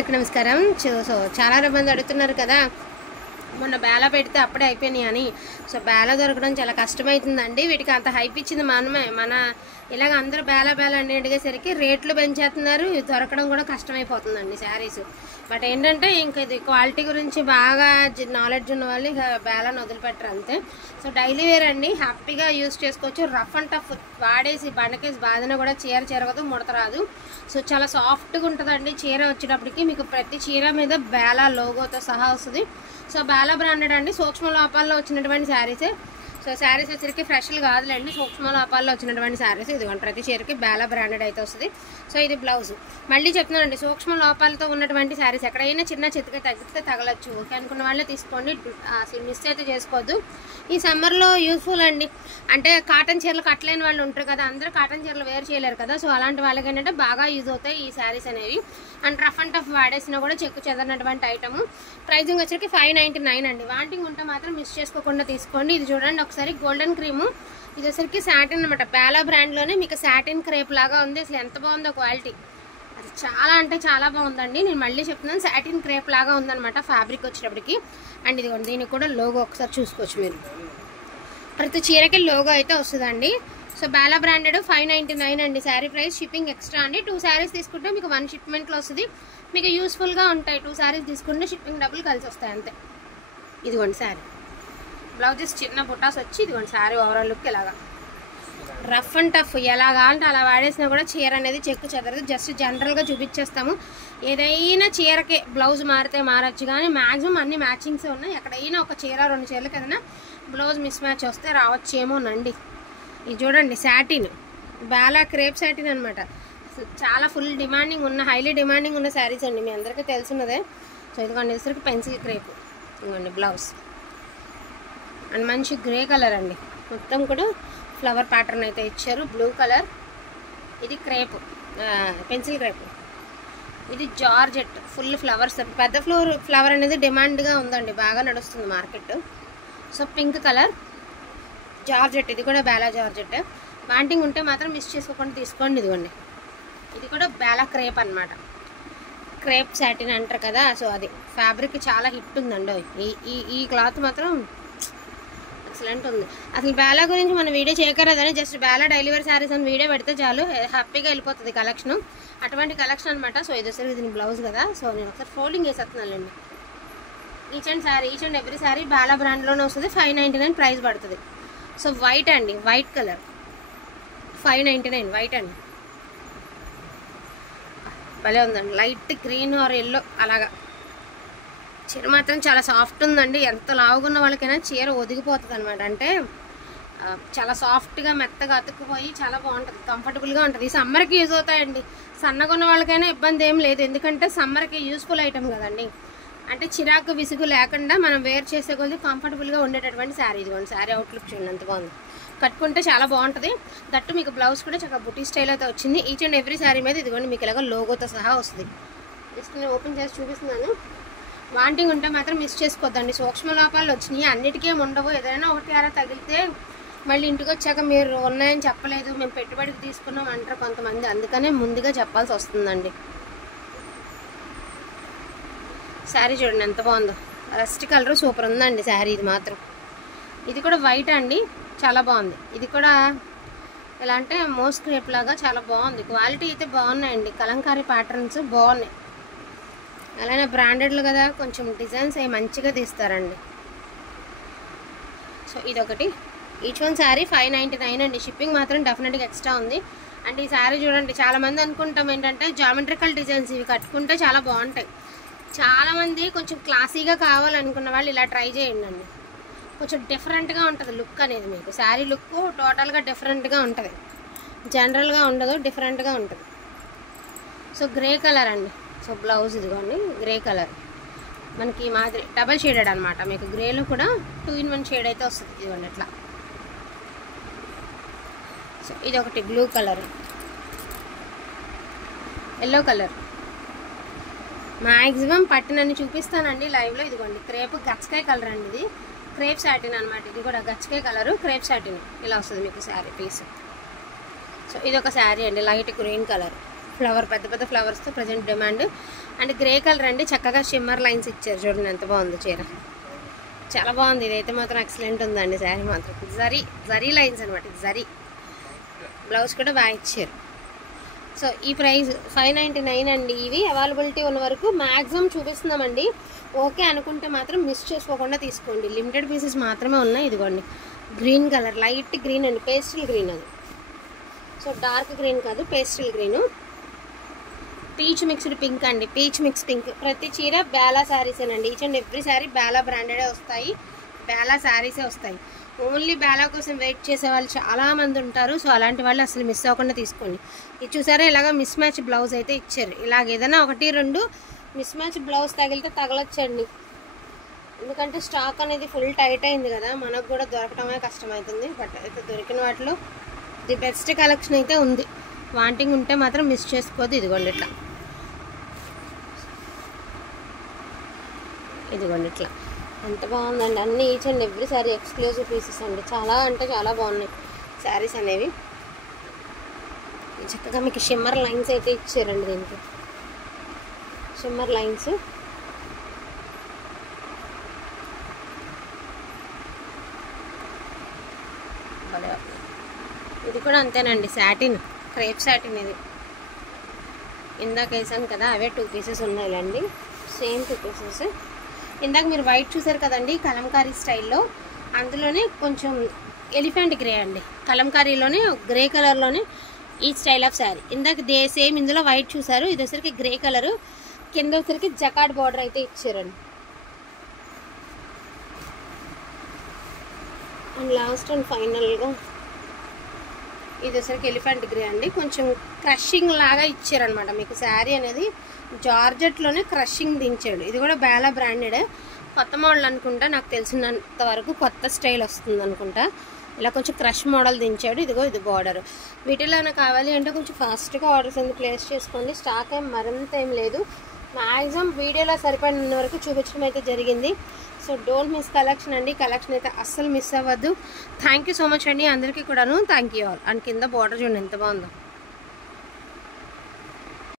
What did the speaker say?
అందరికీ నమస్కారం. సో చాలా మంది అడుగుతున్నారు కదా, మొన్న బేలా పెడితే అప్పుడే అయిపోయినాయి అని. సో బేలా దొరకడం చాలా కష్టమవుతుందండి. వీటికి అంత హైప్ ఇచ్చింది మనమే. ఇలాగ అందరూ బేలా అని అడిగేసరికి రేట్లు పెంచేస్తున్నారు, దొరకడం కూడా కష్టమైపోతుందండి శారీస్. బట్ ఏంటంటే ఇంక ఇది క్వాలిటీ గురించి బాగా నాలెడ్జ్ ఉన్న వాళ్ళు ఇక బేలాను వదిలిపెట్టరు అంతే. సో డైలీ వేర్ అండి, హ్యాపీగా యూజ్ చేసుకోవచ్చు. రఫ్ అండ్ టఫ్ వాడేసి బండకేసి బాధిన కూడా చీర చెరగదు, ముడత రాదు. సో చాలా సాఫ్ట్గా ఉంటుందండి చీర. వచ్చేటప్పటికి మీకు ప్రతి చీర మీద బేలా లోగోతో సహా వస్తుంది. సో బేలా బ్రాండెడ్ అండి, సూక్ష్మ లోపాల్లో వచ్చినటువంటి శారీసే. సో శారీస్ వచ్చరికి ఫ్రెష్లు కాదులేండి, సూక్ష్మ లోపాల్లో వచ్చినటువంటి శారీస్. ఇదిగోండి ప్రతి చీరకి బేలా బ్రాండెడ్ అయితే వస్తుంది. సో ఇది బ్లౌజ్. మళ్ళీ చెప్తున్నానండి, సూక్ష్మ లోపాలతో ఉన్నటువంటి శారీస్ ఎక్కడైనా చిన్న చితక తగ్గితే తగలచ్చు. ఓకే అనుకున్న వాళ్ళే తీసుకోండి, అసలు మిస్ అయితే చేసుకోవద్దు. ఈ సమ్మర్లో యూస్ఫుల్ అండి. అంటే కాటన్ చీరలు కట్టలేని వాళ్ళు ఉంటారు కదా, అందరూ కాటన్ చీరలు వేర్ చేయలేరు కదా. సో అలాంటి వాళ్ళకి ఏంటంటే బాగా యూజ్ అవుతాయి ఈ శారీస్ అనేవి. అండ్ రఫ్ అండ్ టఫ్ వాడేసినా కూడా చెక్కు చెదరినటువంటి ఐటమ్. ప్రైజింగ్ వచ్చరికి 599 అండి. వాంటింగ్ ఉంటే మాత్రం మిస్ చేసుకోకుండా తీసుకోండి. ఇది చూడండి ఒకసారి, గోల్డెన్ క్రీము. ఇది వచ్చరికి సాటిన్ అనమాట, బేలా బ్రాండ్లోనే మీకు సాటిన్ క్రేప్ లాగా ఉంది. అసలు ఎంత బాగుందో క్వాలిటీ, అది చాలా అంటే చాలా బాగుందండి. నేను మళ్ళీ చెప్తున్నాను, సాటిన్ క్రేప్ లాగా ఉందనమాట ఫ్యాబ్రిక్ వచ్చేటప్పటికి. అండ్ ఇదిగోండి దీనికి కూడా లోగో ఒకసారి చూసుకోవచ్చు మీరు. ప్రతి చీరకి లోగో అయితే వస్తుందండి. సో బేలా బ్రాండెడ్ 599 అండి శారీ ప్రైస్. షిప్పింగ్ ఎక్స్ట్రా అండి. 2 శారీస్ తీసుకుంటే మీకు 1 షిప్మెంట్లో వస్తుంది. మీకు యూస్ఫుల్గా ఉంటాయి. 2 శారీస్ తీసుకుంటే షిప్పింగ్ డబ్బులు కలిసి వస్తాయి అంతే. ఇదిగోండి శారీ బ్లౌజెస్ చిన్న బుట్టాస్ వచ్చి, ఇదిగోండి శారీ ఓవరాల్ లుక్ ఇలాగా రఫ్ అండ్ టఫ్ ఎలాగా అంటే అలా వాడేసినా కూడా చీర అనేది చెక్కు చెదరదు. జస్ట్ జనరల్గా చూపించేస్తాము. ఏదైనా చీరకి బ్లౌజ్ మారితే మారచ్చు, కానీ మ్యాక్సిమం అన్ని మ్యాచింగ్సే ఉన్నాయి. ఎక్కడైనా ఒక చీర 2 చీరలకు ఏదైనా బ్లౌజ్ మిస్ మ్యాచ్ వస్తే రావచ్చేమోనండి. ఇది చూడండి సాటిన్, బేలా క్రేప్ సాటిన్ అనమాట. చాలా ఫుల్ డిమాండింగ్ ఉన్న, హైలీ డిమాండింగ్ ఉన్న శారీస్ అండి, మీ అందరికీ తెలిసినదే. సో ఇదిగోండి ఇసరికి పెన్సిల్ క్రేప్, ఇదిగోండి బ్లౌజ్. అండ్ మంచి గ్రే కలర్ అండి, మొత్తం కూడా ఫ్లవర్ ప్యాటర్న్ అయితే ఇచ్చారు. బ్లూ కలర్, ఇది క్రేప్ పెన్సిల్ క్రేప్. ఇది జార్జెట్ ఫుల్ ఫ్లవర్స్, పెద్ద ఫ్లవర్ అనేది డిమాండ్గా ఉందండి, బాగా నడుస్తుంది market. So pink colour georgette, ఇది కూడా బేలా జార్జెట్. వాంటింగ్ ఉంటే మాత్రం మిస్ చేసుకోకుండా తీసుకోండి. ఇదిగోండి ఇది కూడా బేలా క్రేప్ అనమాట, క్రేప్ సాటిన్ అంటారు కదా. సో అది ఫ్యాబ్రిక్ చాలా హిట్ ఉందండి. ఈ క్లాత్ మాత్రం ఎక్సలెంట్ ఉంది. అసలు బేలా గురించి మనం వీడియో చేయకరాదని, just Bela daily wear saris అని వీడియో పెడితే చాలు, హ్యాపీగా వెళ్ళిపోతుంది కలెక్షన్. అటువంటి కలెక్షన్ అనమాట. సో ఇది వచ్చేసరికి దీని బ్లౌజ్ కదా. సో నేను ఒకసారి ఫోల్డింగ్ వేసేస్తున్నానండి. Each and every sari Bela బ్రాండ్లోనే వస్తుంది. 599 ప్రైస్ పడుతుంది. సో వైట్ అండి, వైట్ కలర్ 599 వైట్ అండి, భలే ఉందండి. లైట్ గ్రీన్ ఆర్ ఎల్లో అలాగా. చీర మాత్రం చాలా సాఫ్ట్ ఉందండి. ఎంత లావుగున్న వాళ్ళకైనా చీర ఒదిగిపోతుంది అనమాట. అంటే చాలా సాఫ్ట్గా మెత్తగా అతుక్కుపోయి చాలా బాగుంటుంది, కంఫర్టబుల్గా ఉంటుంది. ఈ సమ్మర్కి యూజ్ అవుతాయండి. సన్నగా ఉన్న వాళ్ళకైనా ఇబ్బంది ఏం లేదు, ఎందుకంటే సమ్మర్కి యూస్ఫుల్ ఐటమ్ కదండి. అంటే చిరాకు విసుగు లేకుండా మనం వేర్ చేసే కొద్ది కంఫర్టబుల్గా ఉండేటటువంటి శారీ. ఇదిగోండి శారీ అవుట్లుక్ చూడండి ఎంత బాగుంది, కట్టుకుంటే చాలా బాగుంటుంది. దట్టు మీకు బ్లౌజ్ కూడా చక్కగా బుటీ స్టైల్ అయితే వచ్చింది. ఈచ్ అండ్ ఎవ్రీ శారీ మీద ఇదిగోండి మీకు ఇలాగ లోగోతో సహా వస్తుంది. జస్ట్ నేను ఓపెన్ చేసి చూపిస్తున్నాను. వాంటింగ్ ఉంటే మాత్రం మిస్ చేసుకోవద్దండి. సూక్ష్మ లోపాలు వచ్చినాయి, అన్నిటికీ ఉండవు. ఏదైనా ఒకటి అలా తగిలితే మళ్ళీ ఇంటికి వచ్చాక మీరు ఉన్నాయని చెప్పలేదు, మేము పెట్టుబడికి తీసుకున్నాం అంటారు కొంతమంది. అందుకనే ముందుగా చెప్పాల్సి వస్తుందండి. శారీ చూడండి ఎంత బాగుందో, రస్ట్ కలర్ సూపర్ ఉందండి శారీ. ఇది మాత్రం, ఇది కూడా వైట్ అండి, చాలా బాగుంది. ఇది కూడా ఎలా అంటే మోస్ క్రేప్ లాగా చాలా బాగుంది. క్వాలిటీ అయితే బాగున్నాయండి, కలంకారీ ప్యాటర్న్స్ బాగున్నాయి. అలానే బ్రాండెడ్లు కదా, కొంచెం డిజైన్స్ అవి మంచిగా తీస్తారండి. సో ఇదొకటి. ఈచ్ వన్ శారీ 599 అండి. షిప్పింగ్ మాత్రం డెఫినెట్గా ఎక్స్ట్రా ఉంది. అండ్ ఈ శారీ చూడండి, చాలామంది అనుకుంటాం ఏంటంటే జామెట్రికల్ డిజైన్స్ ఇవి కట్టుకుంటే చాలా బాగుంటాయి. చాలామంది కొంచెం క్లాసీగా కావాలనుకున్న వాళ్ళు ఇలా ట్రై చేయండి అండి. కొంచెం డిఫరెంట్గా ఉంటుంది లుక్ అనేది. మీకు శారీ లుక్ టోటల్గా డిఫరెంట్గా ఉంటుంది, జనరల్గా ఉండదు, డిఫరెంట్గా ఉంటుంది. సో గ్రే కలర్ అండి. సో బ్లౌజ్ ఇదిగోండి గ్రే కలర్, మనకి మాదిరి డబల్ షేడెడ్ అనమాట. మీకు గ్రేలో కూడా 2 in 1 షేడ్ అయితే వస్తుంది. ఇదిగోండి అట్లా. సో ఇదొకటి blue colour, yellow colour. Maximum పట్టినన్ని చూపిస్తానండి లైవ్లో. ఇదిగోండి క్రేప్ గచ్చకాయ కలర్ అండి, ఇది క్రేప్ సాటిన్ అనమాట. ఇది కూడా గచ్చకాయ కలరు, క్రేప్ సాటిన్ ఇలా వస్తుంది మీకు శారీ పీస్. సో ఇదొక శారీ అండి, లైట్ గ్రీన్ కలర్ ఫ్లవర్ పెద్ద పెద్ద ఫ్లవర్స్తో present demand. And grey colour అండి, చక్కగా షిమ్మర్ లైన్స్ ఇచ్చారు. చూడండి ఎంత బాగుంది చీర, చాలా బాగుంది. ఇదైతే మాత్రం ఎక్సలెంట్ ఉందండి శారీ మాత్రం. జరీ లైన్స్ అనమాట, జరీ. బ్లౌజ్ కూడా బాగా ఇచ్చారు. సో ఈ ప్రైస్ 599 అండి. ఇవి అవైలబిలిటీ ఉన్న వరకు మ్యాక్సిమం చూపిస్తున్నామండి. ఓకే అనుకుంటే మాత్రం మిస్ చేసుకోకుండా తీసుకోండి. లిమిటెడ్ పీసెస్ మాత్రమే ఉన్నాయి. ఇదిగోండి గ్రీన్ కలర్, లైట్ గ్రీన్ అండి, పేస్టల్ గ్రీన్ అది. సో డార్క్ గ్రీన్ కాదు, pastel green. Peach mixed pink అండి, పీచ్ మిక్స్ పింక్. ప్రతి చీర Bela శారీసేనండి. Each and every sari Bela బ్రాండెడే వస్తాయి, బేలా శారీసే వస్తాయి. ఓన్లీ బేలా కోసం వెయిట్ చేసే వాళ్ళు చాలామంది ఉంటారు. సో అలాంటి వాళ్ళు అసలు మిస్ అవ్వకుండా తీసుకోండి. ఇది చూసారా, ఇలాగ మిస్ మ్యాచ్ బ్లౌజ్ అయితే ఇచ్చారు. ఇలాగ ఏదైనా 1-2 మిస్ మ్యాచ్ బ్లౌజ్ తగిలితే తగలొచ్చండి. ఎందుకంటే స్టాక్ అనేది ఫుల్ టైట్ అయింది కదా, మనకు కూడా దొరకడమే కష్టమవుతుంది. బట్ అయితే దొరికిన వాటిలో ది బెస్ట్ కలెక్షన్ అయితే ఉంది. వాంటింగ్ ఉంటే మాత్రం మిస్ చేసుకోవద్దు. ఇదిగోండి ఇట్లా, ఇదిగోండి ఇట్లా ఎంత బాగుందండి. అన్ని each and every sari exclusive pieces అండి. చాలా అంటే చాలా బాగున్నాయి శారీస్ అనేవి. చక్కగా మీకు షిమ్మర్ లైన్స్ అయితే ఇచ్చారండి. దీనికి షిమ్మర్ లైన్స్. ఇది కూడా అంతేనండి, శాటిన్, క్రేప్ శాటిన్. ఇది ఇందాక వేసాను కదా, అవే 2 పీసెస్ ఉన్నాయిలేండి, సేమ్ 2 పీసెస్. ఇందాక మీరు వైట్ చూసారు కదండి, కలంకారీ స్టైల్లో. అందులోనే కొంచెం ఎలిఫెంట్ గ్రే అండి, కలంకారీలోనే గ్రే కలర్లోనే ఈ స్టైల్ ఆఫ్ శారీ. ఇందాక సేమ్ ఇందులో వైట్ చూసారు, ఇది వచ్చరికి గ్రే కలరు, కింద వచ్చరికి జకాట్ బార్డర్ అయితే ఇచ్చారండి. అండ్ లాస్ట్ అండ్ ఫైనల్గా ఇది వచ్చరికి ఎలిఫెంట్ గ్రే అండి. కొంచెం క్రషింగ్ లాగా ఇచ్చారనమాట మీకు శారీ అనేది. జార్జెట్లోనే క్రషింగ్ దించాడు. ఇది కూడా బేలా బ్రాండెడే, కొత్త మోడల్ అనుకుంటా, నాకు తెలిసినంత వరకు కొత్త స్టైల్ వస్తుంది అనుకుంటా. ఇలా కొంచెం క్రష్ మోడల్ దించాడు. ఇదిగో ఇది బార్డర్. వీటిలోనే కావాలి అంటే కొంచెం ఫాస్ట్గా ఆర్డర్స్ ఎందుకు ప్లేస్ చేసుకోండి. స్టాక్ మరింత ఏం లేదు. మ్యాక్సిమం వీడియోలో సరిపడిన వరకు చూపించడం అయితే జరిగింది. సో డోంట్ మిస్ కలెక్షన్ అండి. కలెక్షన్ అయితే అస్సలు మిస్ అవ్వద్దు. థ్యాంక్ యూ సో మచ్ అండి అందరికీ కూడాను. Thank you all. అండ్ కింద బార్డర్ చూడండి ఎంత బాగుందో.